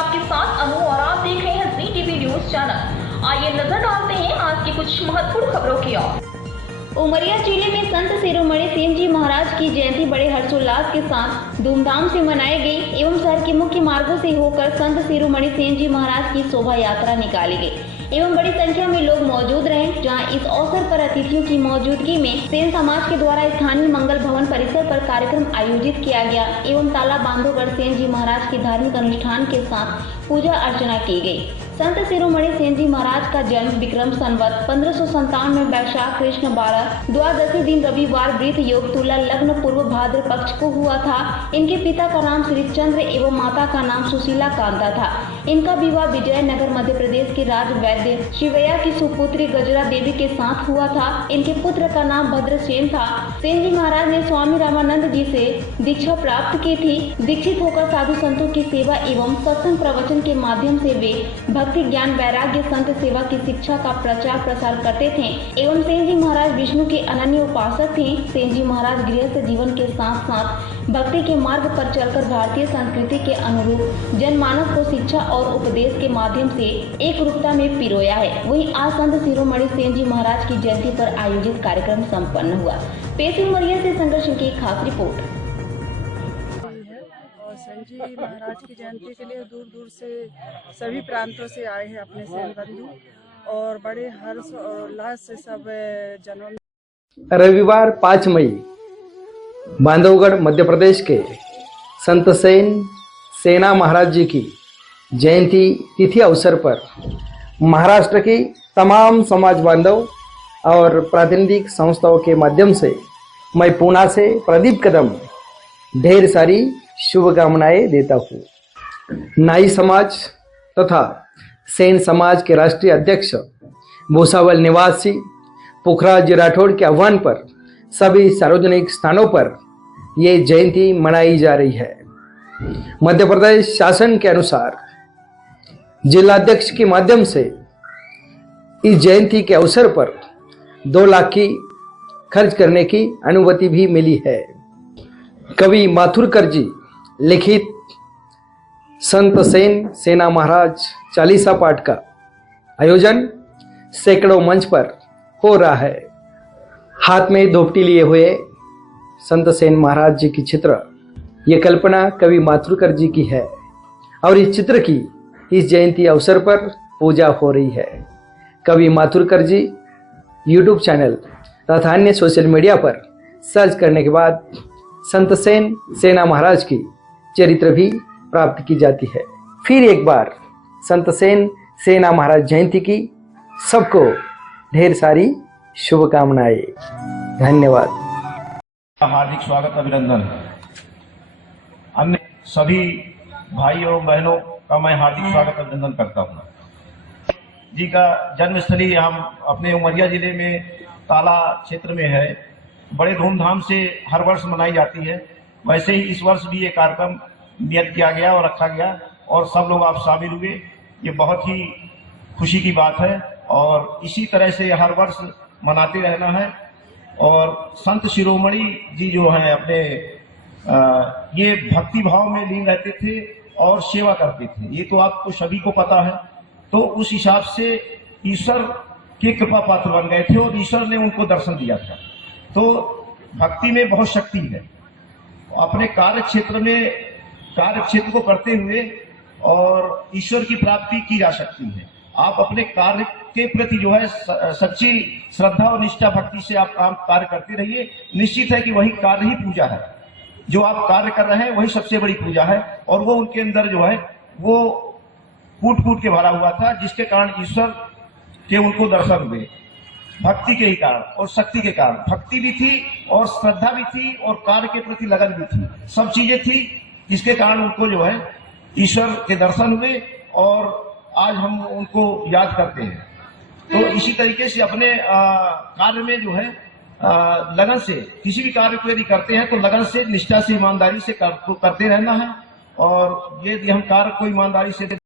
आपके साथ अनु और आप देख रहे हैं जी टीवी न्यूज चैनल। आइए नजर डालते हैं आज की कुछ महत्वपूर्ण खबरों की ओर। उमरिया जिले में संत शिरोमणि सेन जी महाराज की जयंती बड़े हर्षोल्लास के साथ धूमधाम से मनाई गई एवं शहर के मुख्य मार्गों से होकर संत शिरोमणि सेन जी महाराज की शोभा यात्रा निकाली गई एवं बड़ी संख्या में लोग मौजूद रहे। जहां इस अवसर पर अतिथियों की मौजूदगी में सेन समाज के द्वारा स्थानीय मंगल भवन परिसर पर कार्यक्रम आयोजित किया गया एवं ताला बांधोगढ़ सेन जी महाराज के धार्मिक अनुष्ठान के साथ पूजा अर्चना की गई। संत शिरोमणि सेन जी महाराज का जन्म विक्रम संवत 1557 में वैशाख कृष्ण 12 द्वादशी दिन रविवार वृत योग तुला लग्न पूर्व भाद्र पक्ष को हुआ था। इनके पिता का नाम श्री चंद्र एवं माता का नाम सुशीला कांता था। इनका विवाह विजयनगर मध्य प्रदेश के राज वैद्य शिवैया की सुपुत्री गजरा देवी के साथ हुआ था। इनके पुत्र का नाम भद्रसेन था। सेन जी महाराज ने स्वामी रामानंद जी से दीक्षा प्राप्त की थी। दीक्षित होकर साधु संतों की सेवा एवं सत्संग प्रवचन के माध्यम से वे भक्ति ज्ञान वैराग्य संत सेवा की शिक्षा का प्रचार प्रसार करते थे एवं सेन जी महाराज विष्णु के अनन्य उपासक थे। सेन जी महाराज गृहस्थ जीवन के साथ साथ भक्ति के मार्ग पर चलकर भारतीय संस्कृति के अनुरूप जनमानस को शिक्षा और उपदेश के माध्यम से एक रूपता में पिरोया है। वहीं आज संत शिरोमणि सेन जी महाराज की जयंती पर आयोजित कार्यक्रम संपन्न हुआ। पेश उमरिया से संघर्ष की एक खास रिपोर्ट। सेन जी महाराज की जयंती के लिए दूर दूर से सभी प्रांतों से आए हैं अपने सेन बंधु और बड़े हर्ष और उल्लास से सब जनों। रविवार 5 मई बांधवगढ़ मध्य प्रदेश के संत सेना महाराज जी की जयंती तिथि अवसर पर महाराष्ट्र की तमाम समाज बांधव और प्रातिनिधिक संस्थाओं के माध्यम से मैं पूना से प्रदीप कदम ढेर सारी शुभकामनाएं देता हूँ। नाई समाज तथा सेन समाज के राष्ट्रीय अध्यक्ष भूसावल निवासी पुखराज जी राठौड़ के आह्वान पर सभी सार्वजनिक स्थानों पर ये जयंती मनाई जा रही है। मध्य प्रदेश शासन के अनुसार जिलाध्यक्ष के माध्यम से इस जयंती के अवसर पर 2 लाख की खर्च करने की अनुमति भी मिली है। कवि माथुरकर जी लिखित संत सेना महाराज चालीसा पाठ का आयोजन सैकड़ों मंच पर हो रहा है। हाथ में धोपटी लिए हुए संत सेन महाराज जी की चित्र, ये कल्पना कवि माथुरकर जी की है और इस चित्र की इस जयंती अवसर पर पूजा हो रही है। कवि माथुरकर जी यूट्यूब चैनल तथा अन्य सोशल मीडिया पर सर्च करने के बाद संत सेना महाराज की चरित्र भी प्राप्त की जाती है। फिर एक बार संत सेना महाराज जयंती की सबको ढेर सारी शुभकामनाएं। धन्यवाद। हार्दिक स्वागत अभिनंदन। अन्य सभी भाइयों बहनों का मैं हार्दिक स्वागत अभिनंदन करता हूँ। जी का जन्मस्थली हम अपने उमरिया जिले में ताला क्षेत्र में है। बड़े धूमधाम से हर वर्ष मनाई जाती है। वैसे ही इस वर्ष भी ये कार्यक्रम नियत किया गया और रखा गया और सब लोग आप शामिल हुए। ये बहुत ही खुशी की बात है और इसी तरह से हर वर्ष मनाते रहना है। और संत शिरोमणि जी जो हैं अपने ये भक्ति भाव में लीन रहते थे और सेवा करते थे, ये तो आपको सभी को पता है। तो उस हिसाब से ईश्वर के कृपा पात्र बन गए थे और ईश्वर ने उनको दर्शन दिया था। तो भक्ति में बहुत शक्ति है। अपने कार्य क्षेत्र को करते हुए और ईश्वर की प्राप्ति की जा सकती है। आप अपने कार्य के प्रति जो है सच्ची श्रद्धा और निष्ठा भक्ति से आप कार्य करते रहिए। निश्चित है कि वही कार्य ही पूजा है। जो आप कार्य कर रहे हैं वही सबसे बड़ी पूजा है और वो उनके अंदर जो है वो फूट के भरा हुआ था, जिसके कारण ईश्वर के उनको दर्शन हुए। भक्ति के ही कारण और शक्ति के कारण भक्ति भी थी और श्रद्धा भी थी और कार्य के प्रति लगन भी थी, सब चीजें थी, जिसके कारण उनको जो है ईश्वर के दर्शन हुए और आज हम उनको याद करते हैं। तो इसी तरीके से अपने कार्य में जो है लगन से किसी भी कार्य को यदि करते हैं तो लगन से, निष्ठा से, ईमानदारी से करते रहना है। और यदि हम कार्य को ईमानदारी से